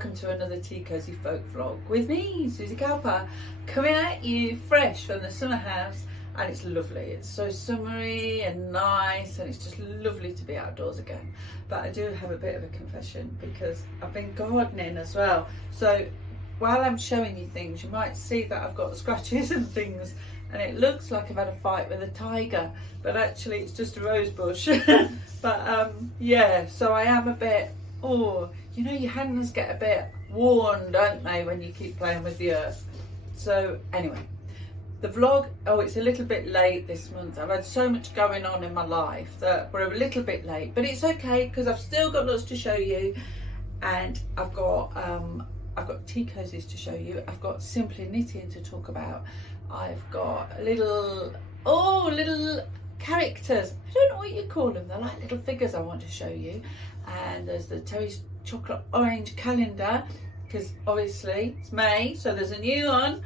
welcome to another TeaCosyFolk vlog with me, Suzy Cowper, coming at you fresh from the summer house, and it's lovely. It's so summery and nice, and it's just lovely to be outdoors again. But I do have a bit of a confession because I've been gardening as well. So while I'm showing you things, you might see that I've got scratches and things, and it looks like I've had a fight with a tiger, but actually it's just a rose bush. But yeah, so I am a bit, you know, your hands get a bit worn, don't they, when you keep playing with the earth. So anyway, the vlog, it's a little bit late this month. I've had so much going on in my life that we're a little bit late, but it's okay because I've still got lots to show you, and I've got tea cozies to show you. I've got simply knitting to talk about. I've got little characters. I don't know what you call them. They're like little figures I want to show you. And there's the Terry's chocolate orange calendar, because obviously it's May, so there's a new one.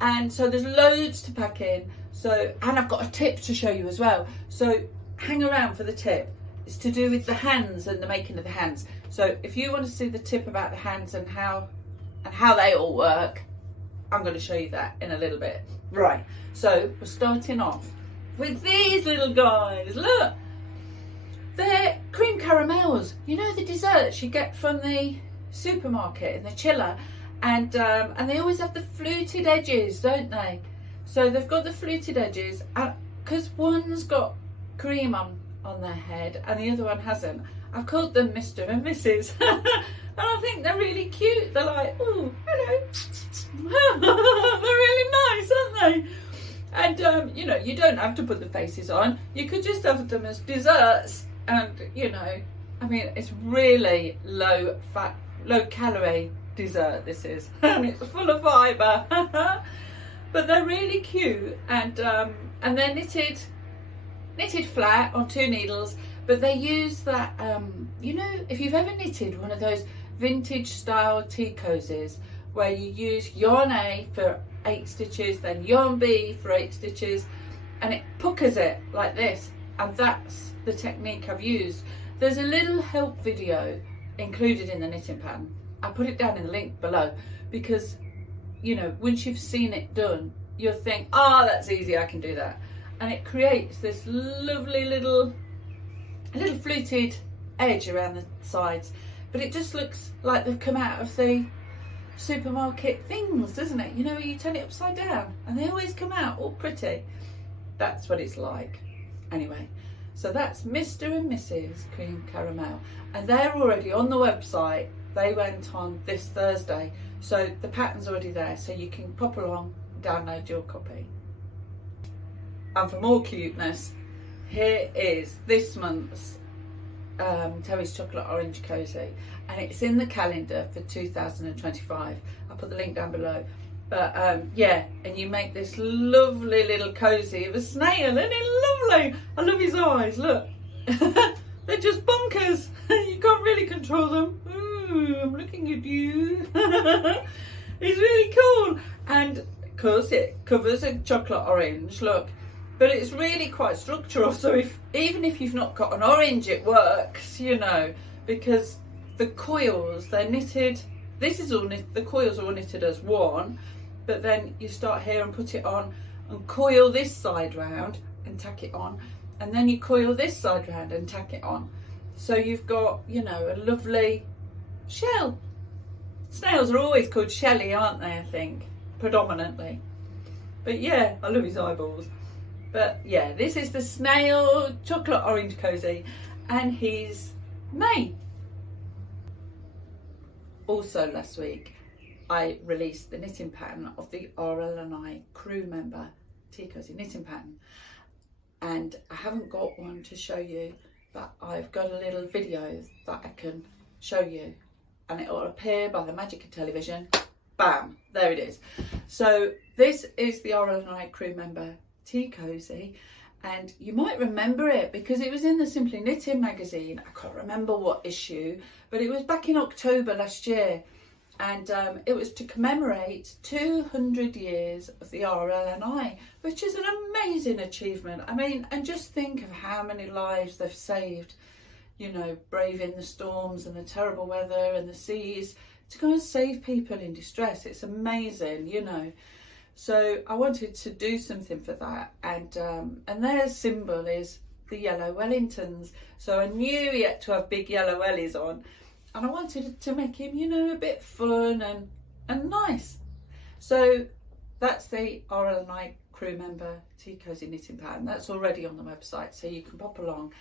And so there's loads to pack in. So, and I've got a tip to show you as well. So hang around for the tip. It's to do with the hands and the making of the hands. So if you want to see the tip about the hands and how they all work, I'm going to show you that in a little bit. Right, so we're starting off with these little guys. Look, they're cream caramels. You know, the desserts you get from the supermarket in the chiller, and they always have the fluted edges, don't they? So they've got the fluted edges, because one's got cream on their head and the other one hasn't. I've called them Mr. and Mrs. And I think they're really cute. They're like, oh, hello. They're really nice, aren't they? And you know, you don't have to put the faces on. You could just have them as desserts. And you know, I mean, it's really low fat, low calorie dessert this is, and it's full of fibre. But they're really cute, and they're knitted flat on 2 needles. But they use that, you know, if you've ever knitted one of those vintage style tea cozies where you use yarn A for 8 stitches, then yarn B for 8 stitches, and it puckers it like this, and that's the technique I've used. There's a little help video included in the knitting pattern. I'll put it down in the link below, because you know, once you've seen it done, you'll think, that's easy, I can do that. And it creates this lovely little fluted edge around the sides, but it just looks like they've come out of the supermarket things, doesn't it? You know, you turn it upside down and they always come out all pretty. That's what it's like. Anyway, so that's Mr. and Mrs. Cream Caramel, and they're already on the website. They went on this Thursday, so the pattern's already there, so you can pop along and download your copy. And for more cuteness, here is this month's Terry's Chocolate Orange Cozy, and it's in the calendar for 2025. I'll put the link down below. But yeah, and you make this lovely little cozy of a snail. Isn't it lovely? I love his eyes, look. They're just bonkers. You can't really control them. Ooh, I'm looking at you. It's really cool. And of course it covers a chocolate orange, look. But it's really quite structural, so even if you've not got an orange, it works, you know, because the coils, they're knitted. This is all knit, the coils are all knitted as one, but then you start here and put it on and coil this side round and tack it on, and then you coil this side round and tack it on. So you've got, you know, a lovely shell. Snails are always called shelly, aren't they, I think, predominantly. But yeah, I love his eyeballs. But yeah, this is the snail chocolate orange cozy, and he's May. Also last week, I released the knitting pattern of the RL&I crew member Tea Cosy knitting pattern. And I haven't got one to show you, but I've got a little video that I can show you. And it will appear by the magic of television. Bam, there it is. So this is the RL&I crew member Tea Cozy, and you might remember it because it was in the Simply Knitting magazine. I can't remember what issue, but it was back in October last year, and it was to commemorate 200 years of the RL&I, which is an amazing achievement. I mean, and just think of how many lives they've saved, you know, braving the storms and the terrible weather and the seas to go and save people in distress. It's amazing, you know. So I wanted to do something for that, and their symbol is the yellow Wellingtons. So I knew he had to have big yellow wellies on, and I wanted to make him, you know, a bit fun and nice. So that's the RLNI crew member Tea Cosy knitting pattern. That's already on the website, so you can pop along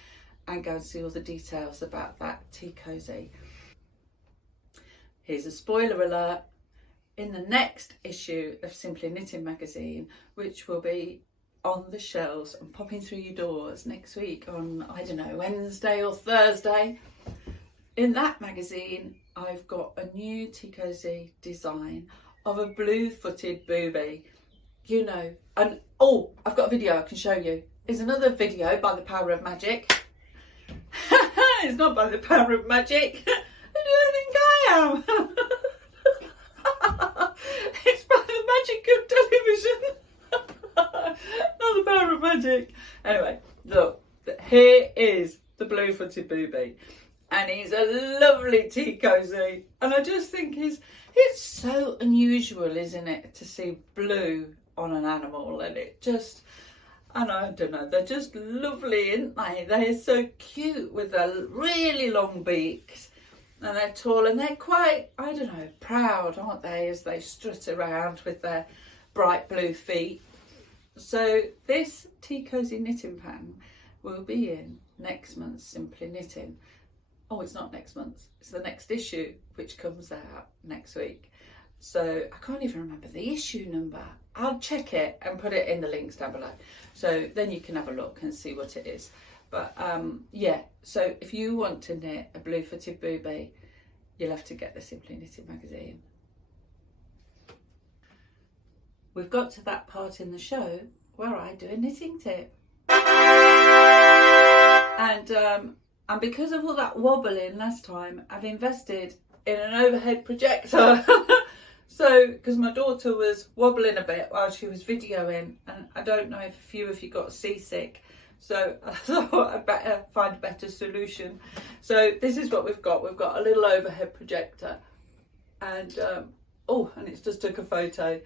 and go and see all the details about that Tea Cosy. Here's a spoiler alert. In the next issue of Simply Knitting magazine, which will be on the shelves and popping through your doors next week on, I don't know, Wednesday or Thursday, in that magazine I've got a new Tea Cosy design of a blue-footed booby, you know. And oh, I've got a video I can show you. It's another video by the power of magic. It's not by the power of magic. Who do you think I am? It's by the magic of television. Not the power of magic. Anyway, look, here is the blue-footed booby, and he's a lovely Tea Cosy, and I just think it's so unusual, isn't it, to see blue on an animal, and it just, and I don't know, they're just lovely, aren't they? They're so cute with their really long beaks. And they're tall, and they're quite, I don't know, proud, aren't they, as they strut around with their bright blue feet. So this Tea Cosy knitting pattern will be in next month's Simply Knitting. Oh, it's not next month, it's the next issue, which comes out next week. So I can't even remember the issue number. I'll check it and put it in the links down below. So then you can have a look and see what it is. But yeah, so if you want to knit a blue-footed booby, you'll have to get the Simply Knitting magazine. We've got to that part in the show where I do a knitting tip. And because of all that wobbling last time, I've invested in an overhead projector. So, because my daughter was wobbling a bit while she was videoing, and I don't know if a few of you got seasick. So I thought I'd better find a better solution. So this is what we've got. We've got a little overhead projector, and and it's just took a photo,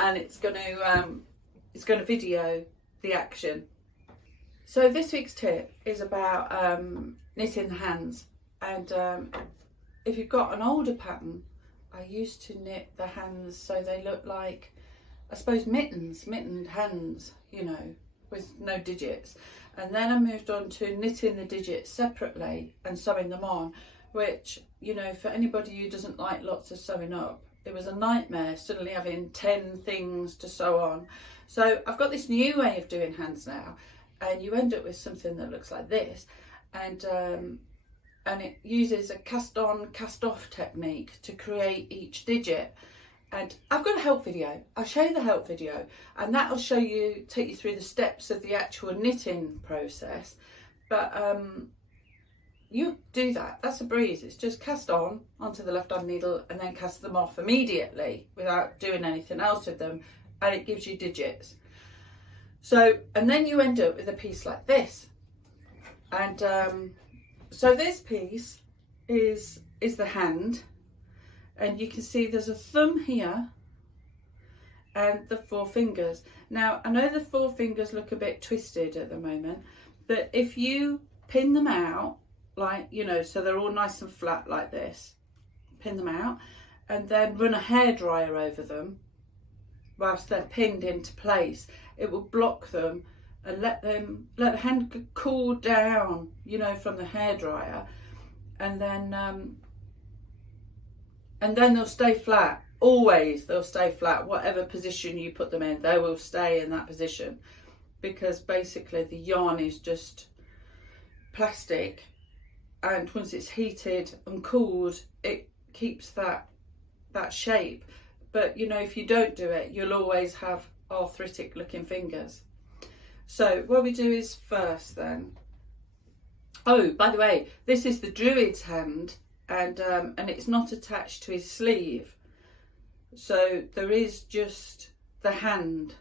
and it's going to video the action. So this week's tip is about knitting the hands, and if you've got an older pattern, I used to knit the hands so they look like, I suppose, mittened hands, you know, with no digits. And then I moved on to knitting the digits separately and sewing them on, which, you know, for anybody who doesn't like lots of sewing up, it was a nightmare suddenly having 10 things to sew on. So I've got this new way of doing hands now, and you end up with something that looks like this, and it uses a cast on, cast off technique to create each digit. And I've got a help video. I'll show you the help video, and that'll take you through the steps of the actual knitting process. But you do that. That's a breeze. It's just cast on onto the left hand needle and then cast them off immediately without doing anything else with them, and it gives you digits. So, and then you end up with a piece like this. And so this piece is the hand. And you can see there's a thumb here and the 4 fingers. Now, I know the 4 fingers look a bit twisted at the moment, but if you pin them out, like, you know, so they're all nice and flat like this, pin them out, and then run a hairdryer over them whilst they're pinned into place, it will block them and let the hand cool down, you know, from the hairdryer, and then they'll stay flat. Always they'll stay flat. Whatever position you put them in, they will stay in that position, because basically the yarn is just plastic, and once it's heated and cooled, it keeps that shape. But you know, if you don't do it, you'll always have arthritic looking fingers. So what we do is first then, oh, by the way, this is the Druid's hand, and it's not attached to his sleeve, so there is just the hand.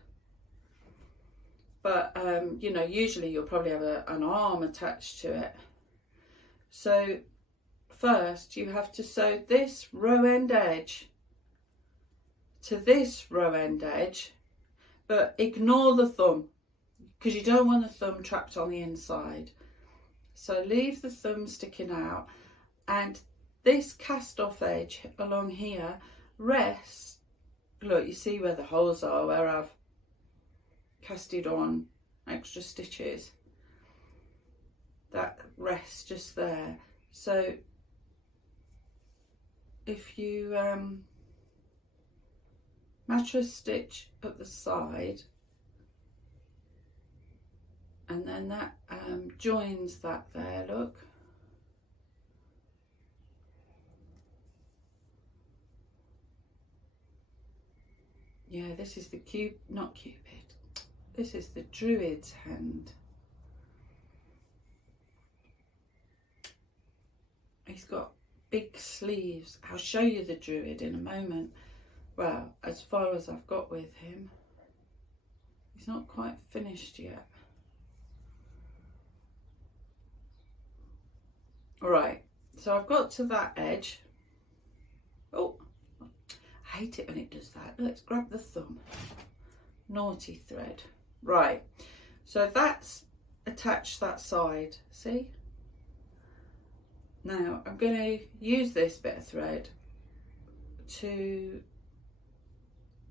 But you know, usually you'll probably have an arm attached to it. So first you have to sew this row end edge to this row end edge, but ignore the thumb because you don't want the thumb trapped on the inside. So leave the thumb sticking out, and this cast off edge along here rests, look, you see where the holes are where I've casted on extra stitches, that rests just there. So if you mattress stitch at the side, and then that joins that there, look. Yeah, this is the not Cupid. This is the Druid's hand. He's got big sleeves. I'll show you the Druid in a moment. Well, as far as I've got with him. He's not quite finished yet. Alright, so I've got to that edge. Oh, I hate it when it does that. Let's grab the thumb. Naughty thread. Right, so that's attached that side, see? Now I'm going to use this bit of thread to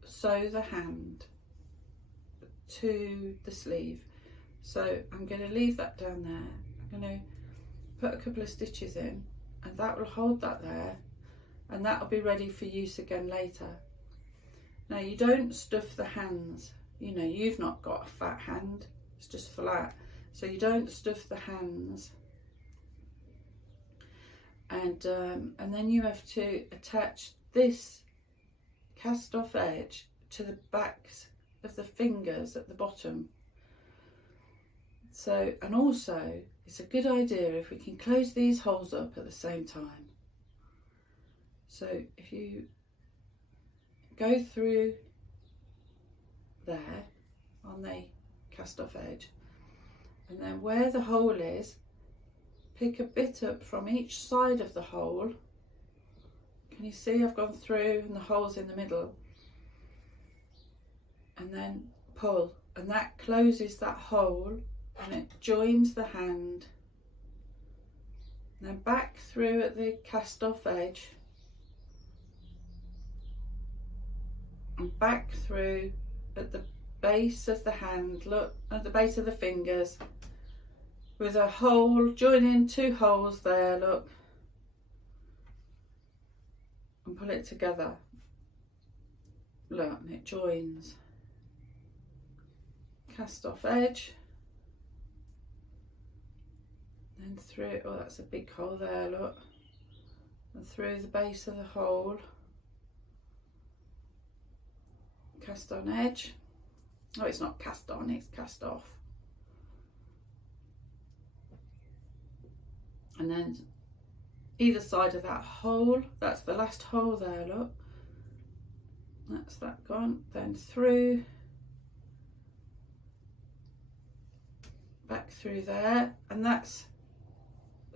sew the hand to the sleeve. So I'm going to leave that down there. I'm going to put a couple of stitches in, and that will hold that there, and that'll be ready for use again later. Now you don't stuff the hands, you know, you've not got a fat hand, it's just flat, so you don't stuff the hands. And then you have to attach this cast off edge to the backs of the fingers at the bottom. So, and also it's a good idea if we can close these holes up at the same time. So if you go through there on the cast off edge, and then where the hole is, pick a bit up from each side of the hole. Can you see I've gone through and the hole's in the middle? And then pull, and that closes that hole and it joins the hand. And then back through at the cast off edge and back through at the base of the hand, look, at the base of the fingers, with a hole, joining two holes there, look, and pull it together, look, and it joins. Cast off edge, then through, oh that's a big hole there, look, and through the base of the hole, cast on edge, oh it's not cast on, it's cast off. And then either side of that hole, that's the last hole there, look, that's that gone, then through, back through there, and that's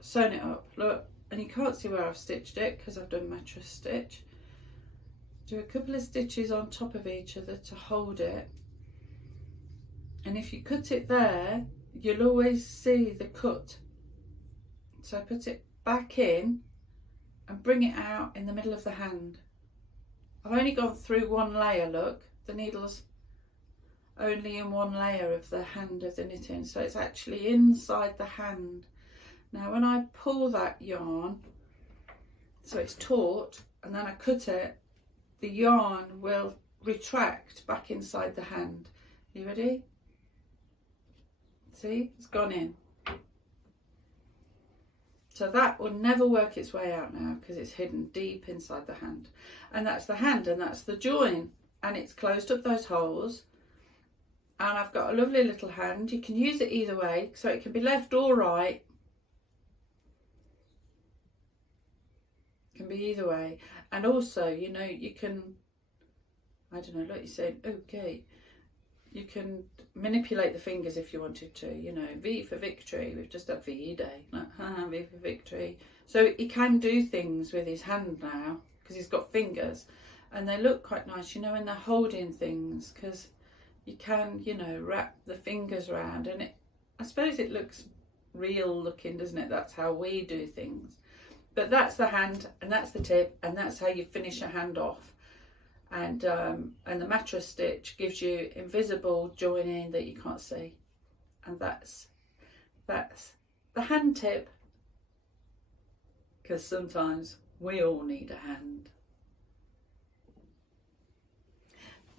sewn it up, look, and you can't see where I've stitched it because I've done mattress stitch. Do a couple of stitches on top of each other to hold it, and if you cut it there you'll always see the cut. So put it back in and bring it out in the middle of the hand. I've only gone through one layer, look, the needle's only in one layer of the hand of the knitting, so it's actually inside the hand. Now when I pull that yarn, so it's taut, and then I cut it, the yarn will retract back inside the hand. You ready? See, it's gone in. So that will never work its way out now because it's hidden deep inside the hand. And that's the hand, and that's the join, and it's closed up those holes. And I've got a lovely little hand. You can use it either way, so it can be left or right. It can be either way. And also, you know, you can, I don't know, like you're saying, okay, you can manipulate the fingers if you wanted to, you know, V for victory. We've just had VE day, like, V for victory. So he can do things with his hand now because he's got fingers, and they look quite nice, you know, when they're holding things, because you can, you know, wrap the fingers around, and I suppose it looks real looking, doesn't it? That's how we do things. But that's the hand, and that's the tip, and that's how you finish a hand off. And the mattress stitch gives you invisible joining that you can't see, and that's the hand tip, because sometimes we all need a hand.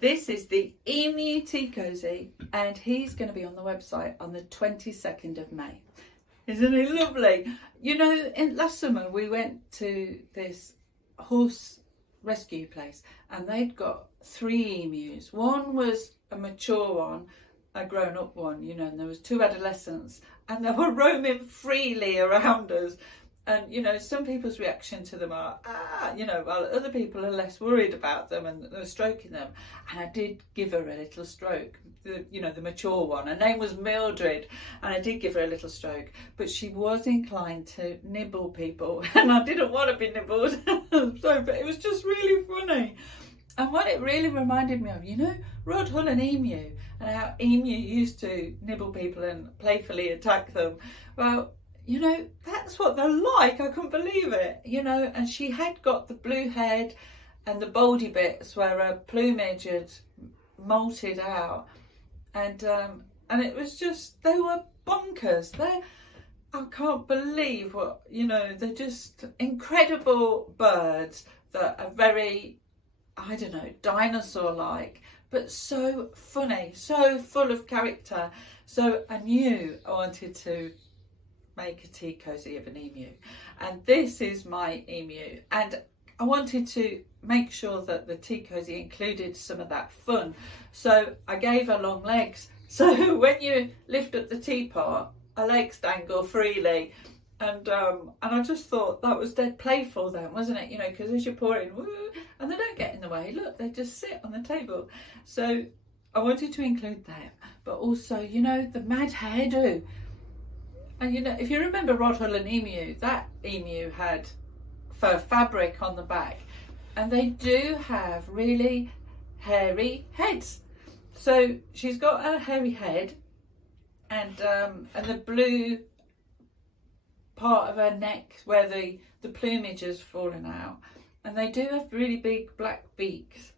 This is the Emu Tea Cosy, and he's going to be on the website on the 22nd of May. Isn't he lovely? You know, last summer we went to this horse rescue place, and they'd got 3 emus. One was a mature one, a grown-up one, you know, and there was 2 adolescents, and they were roaming freely around us. And, you know, some people's reaction to them are, you know, while other people are less worried about them and they're stroking them. And I did give her a little stroke, you know, the mature one. Her name was Mildred, and I did give her a little stroke. But she was inclined to nibble people, and I didn't want to be nibbled. But it was just really funny. And what it really reminded me of, you know, Rod Hull and Emu, and how Emu used to nibble people and playfully attack them. Well, you know, that's what they're like. I couldn't believe it, you know. And she had got the blue head and the baldy bits where her plumage had molted out, and it was just, they were bonkers. I can't believe what, you know, they're just incredible birds that are very, I don't know, dinosaur-like, but so funny, so full of character. So I knew I wanted to make a tea cosy of an emu, and this is my emu, and I wanted to make sure that the tea cosy included some of that fun. So I gave her long legs, so when you lift up the teapot, her legs dangle freely, and I just thought that was dead playful then, wasn't it? You know, because as you're pouring, woo, and they don't get in the way, look, they just sit on the table. So I wanted to include them, but also, you know, the mad hairdo. And you know, if you remember Rod Hull and Emu, that emu had fur fabric on the back, and they do have really hairy heads. So she's got a hairy head, and the blue part of her neck where the plumage has fallen out, and they do have really big black beaks.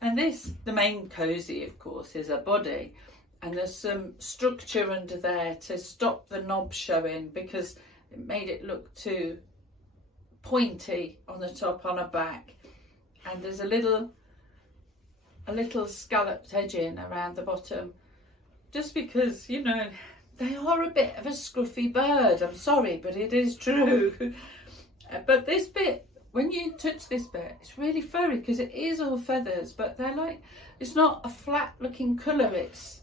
And this, the main cosy, of course, is her body. And there's some structure under there to stop the knob showing, because it made it look too pointy on the top, on her back. And there's a little scalloped edging around the bottom, just because, you know, they are a bit of a scruffy bird. I'm sorry, but it is true. But this bit, when you touch this bit, it's really furry because it is all feathers, but they're like, it's not a flat looking colour, it's,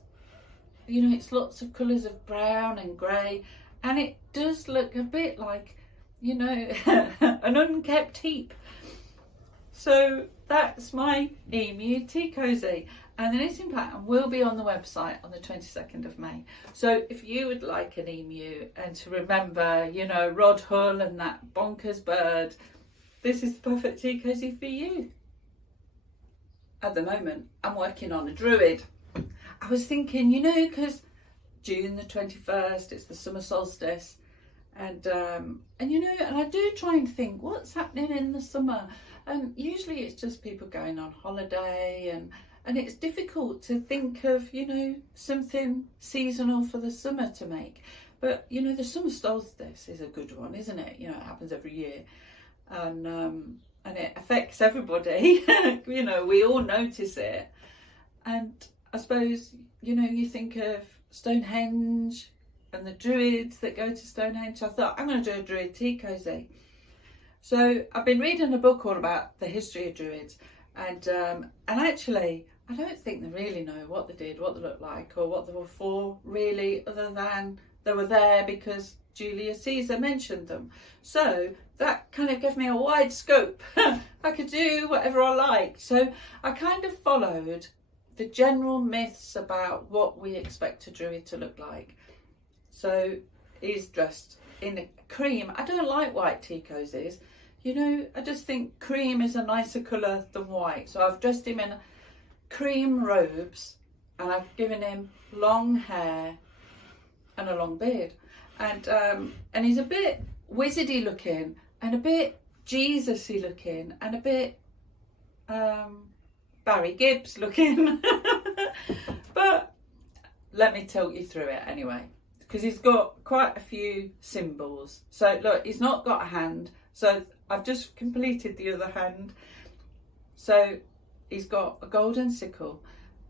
you know, it's lots of colours of brown and grey, and it does look a bit like, you know, an unkept heap. So that's my emu tea cosy, and the knitting pattern will be on the website on the 22nd of May. So if you would like an emu and to remember, you know, Rod Hull and that bonkers bird, this is the perfect tea cosy for you. At the moment, I'm working on a Druid. I was thinking, you know, because June the 21st, it's the summer solstice, and you know, and I do try and think what's happening in the summer, and usually it's just people going on holiday, and it's difficult to think of, you know, something seasonal for the summer to make. But you know, the summer solstice is a good one, isn't it? You know, it happens every year, and it affects everybody. You know, we all notice it. And I suppose, you know, you think of Stonehenge and the Druids that go to Stonehenge. I thought, I'm going to do a Druid tea cosy. So I've been reading a book all about the history of Druids, and actually, I don't think they really know what they did, what they looked like, or what they were for, really, other than they were there because Julius Caesar mentioned them. So that kind of gave me a wide scope. I could do whatever I liked. So I kind of followed the general myths about what we expect a Druid to look like. So he's dressed in cream. I don't like white tea cozies. You know, I just think cream is a nicer colour than white. So I've dressed him in cream robes and I've given him long hair and a long beard. And he's a bit wizardy looking and a bit Jesus-y looking and a bit Barry Gibbs looking. But let me talk you through it anyway, because he's got quite a few symbols. So look, he's not got a hand, so I've just completed the other hand. So he's got a golden sickle,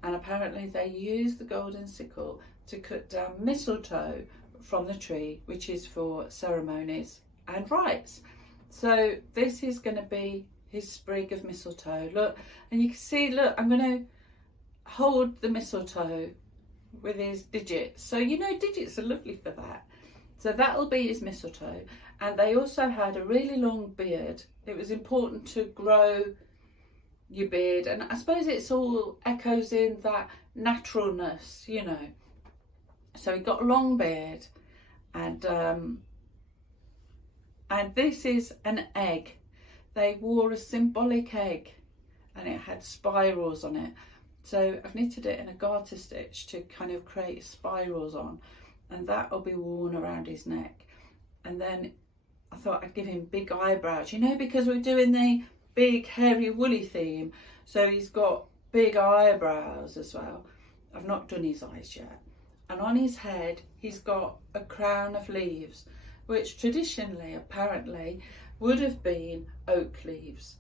and apparently they use the golden sickle to cut down mistletoe from the tree, which is for ceremonies and rites. So this is going to be his sprig of mistletoe. Look, and you can see, look, I'm going to hold the mistletoe with his digits. So you know, digits are lovely for that. So that'll be his mistletoe. And they also had a really long beard. It was important to grow your beard, and I suppose it's all echoes in that naturalness, you know. So he got a long beard, and this is an egg. They wore a symbolic egg and it had spirals on it. So I've knitted it in a garter stitch to kind of create spirals on, and that will be worn around his neck. And then I thought I'd give him big eyebrows, you know, because we're doing the big hairy woolly theme. So he's got big eyebrows as well. I've not done his eyes yet. And on his head, he's got a crown of leaves, which traditionally, apparently, would have been oak leaves.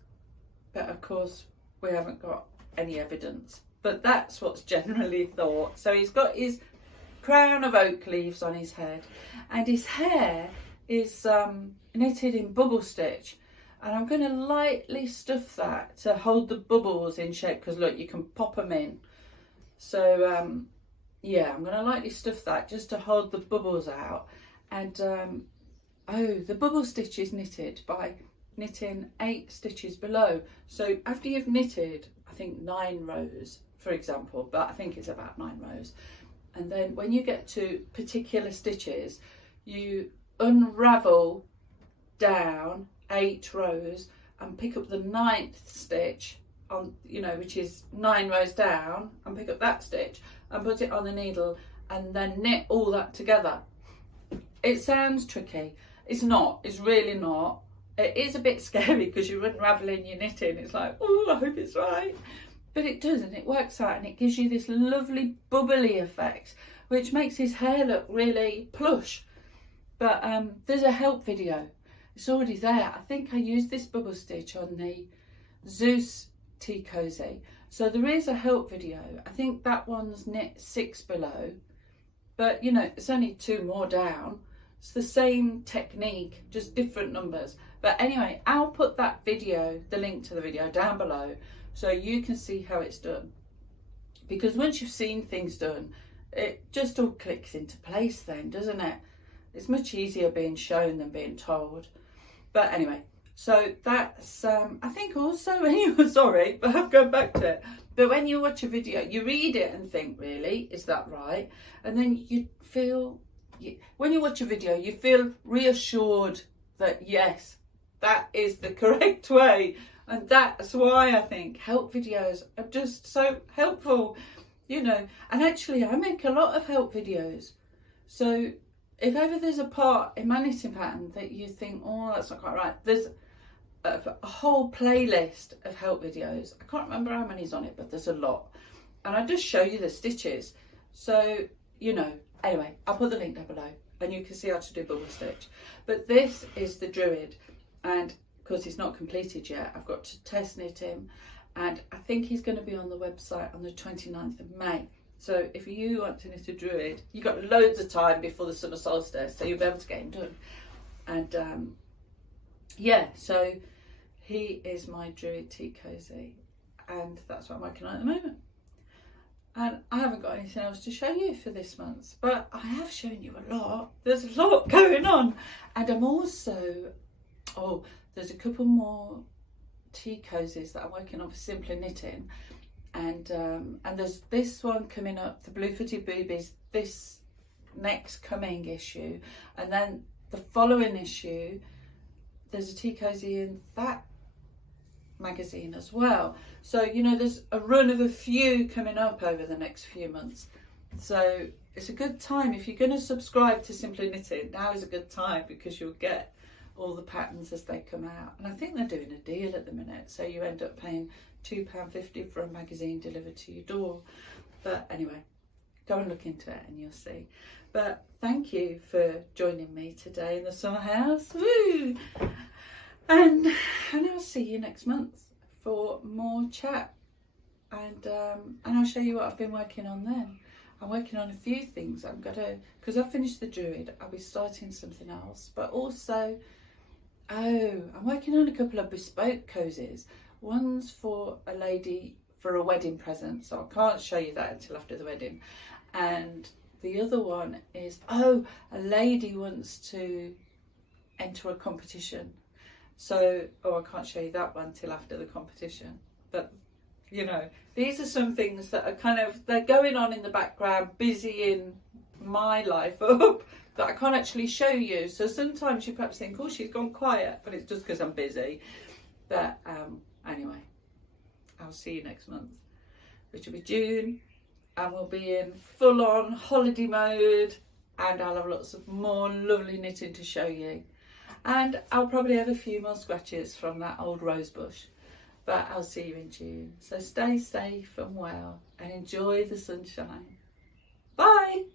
But of course, we haven't got any evidence. But that's what's generally thought. So he's got his crown of oak leaves on his head. And his hair is knitted in bubble stitch. And I'm going to lightly stuff that to hold the bubbles in shape, because look, you can pop them in. So yeah, I'm going to lightly stuff that just to hold the bubbles out. And oh, the bubble stitch is knitted by knitting 8 stitches below. So after you've knitted, I think 9 rows, for example, but I think it's about 9 rows. And then when you get to particular stitches, you unravel down 8 rows and pick up the 9th stitch on, you know, which is 9 rows down, and pick up that stitch and put it on the needle and then knit all that together. It sounds tricky. It's not. It's really not. It is a bit scary because you're unraveling your knitting. It's like, oh, I hope it's right. But it does, and it works out, and it gives you this lovely bubbly effect, which makes his hair look really plush. But there's a help video. It's already there. I think I used this bubble stitch on the Zeus tea cozy. So there is a help video. I think that one's knit 6 below, but you know, it's only 2 more down. It's the same technique, just different numbers. But anyway, I'll put that video, the link to the video, down below so you can see how it's done. Because once you've seen things done, it just all clicks into place then, doesn't it? It's much easier being shown than being told. But anyway, so that's, I think also when you, sorry, but I've gone back to it. But when you watch a video, you read it and think, really, is that right? And then you feel, when you watch a video, you feel reassured that yes, that is the correct way. And that's why I think help videos are just so helpful, you know. And actually, I make a lot of help videos. So if ever there's a part in my knitting pattern that you think, oh, that's not quite right, there's a whole playlist of help videos. I can't remember how many's on it, but there's a lot. And I just show you the stitches. So, you know, anyway, I'll put the link down below and you can see how to do bubble stitch. But this is the Druid, and because he's not completed yet, I've got to test knit him, and I think he's going to be on the website on the 29th of May. So if you want to knit a Druid, you've got loads of time before the summer solstice, so you'll be able to get him done. And yeah, so he is my Druid tea cozy, and that's what I'm working on at the moment. And I haven't got anything else to show you for this month, but I have shown you a lot. There's a lot going on. And I'm also, oh, there's a couple more tea cozies that I'm working on for Simpler Knitting. And there's this one coming up, the Blue Footed Boobies, this next coming issue. And then the following issue, there's a Tea Cosy in that magazine as well. So, you know, there's a run of a few coming up over the next few months. So it's a good time. If you're going to subscribe to Simply Knitting, now is a good time, because you'll get all the patterns as they come out. And I think they're doing a deal at the minute. So you end up paying £2.50 for a magazine delivered to your door. But anyway, go and look into it and you'll see. But thank you for joining me today in the summer house. Woo! And I'll see you next month for more chat. And I'll show you what I've been working on then. I'm working on a few things. I'm gonna, because I've finished the Druid, I'll be starting something else. But also, I'm working on a couple of bespoke cosies. One's for a lady for a wedding present, so I can't show you that until after the wedding. And the other one is, a lady wants to enter a competition. So, I can't show you that one till after the competition. But, you know, these are some things that are kind of, they're going on in the background, busy in my life up, that I can't actually show you. So sometimes you perhaps think, oh, she's gone quiet, but it's just because I'm busy. But anyway, I'll see you next month, which will be June, and we'll be in full-on holiday mode, and I'll have lots of more lovely knitting to show you. And I'll probably have a few more scratches from that old rose bush. But I'll see you in June. So stay safe and well and enjoy the sunshine. Bye.